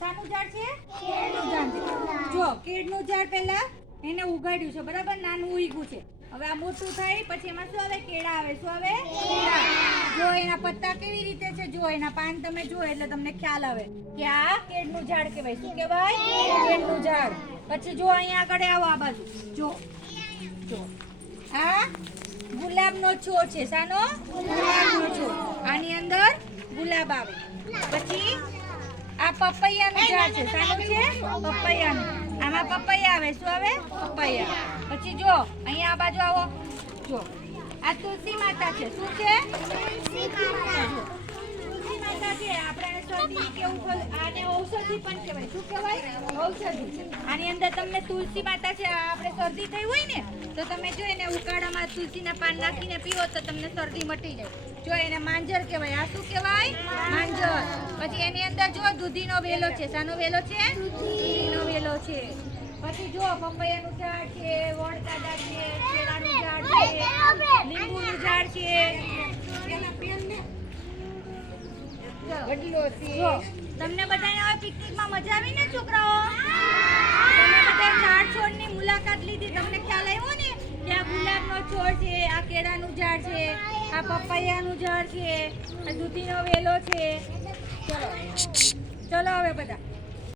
શાનું ઝાડ છે? કેળનું ઝાડ છે. જો કેળનું ઝાડ પહેલા એને ઉગાડ્યું છે બરાબર, નાનું ઉગ્યું છે. હવે આ મોટું થાય પછી એમાં શું આવે? કેળા આવે. શું આવે? કેળા. જો એના પત્તા કેવી રીતે છે, જો એના પાન તમે જુઓ એટલે તમને ખ્યાલ આવે કે આ કેળનું ઝાડ કહેવાય. શું કહેવાય? કેળનું ઝાડ. પછી જો અહીંયા આગળ આવો, આ બાજુ જો જો આ ગુલાબનો છોડ છે. શાનો? ગુલાબનો છોડ. આની અંદર ગુલાબ આવે. પછી આ પપૈયાનું ઝાડ છે. શાનું છે? પપૈયાનું. આમાં પપૈયા આવે. શું આવે? પપૈયા. પછી જો અહીંયા આ બાજુ આવો, જો આ તુલસી માતા છે. શું છે? તુલસી માતા છે. આપણે શરદી કેવું, આને ઔષધિ પણ કહેવાય. શું કહેવાય? ઔષધિ. આની અંદર તમને તુલસી માતા છે. આપણે શરદી થઈ હોય ને તો તમે જો એને ઉકાળામાં તુલસીના પાન નાખીને પીવો તો તમને શરદી મટી જાય. જો એને માંજર કહેવાય. આ શું કહેવાય? માંજર. પછી એની અંદર જો દૂધીનો વેલો છે. શાનો વેલો છે? દૂધીનો વેલો છે. પછી જો પપૈયાનું ઝાડ છે, વડકા ઝાડ છે, કેળાનું ઝાડ છે, લીંબુનું ઝાડ છે. જો તમને બધાને હવે પિકનિકમાં મજા આવી ને છોકરાઓ? તમે બધા ઝાડ છોડની મુલાકાત લીધી, તમને ખ્યાલ આવ્યો ને કે આ ગુલાબનો છોડ છે, આ કેળાનું ઝાડ છે, આ પપૈયાનું ઝાડ છે, આ દૂધીનો વેલો છે. ચલો ચલો હવે બધા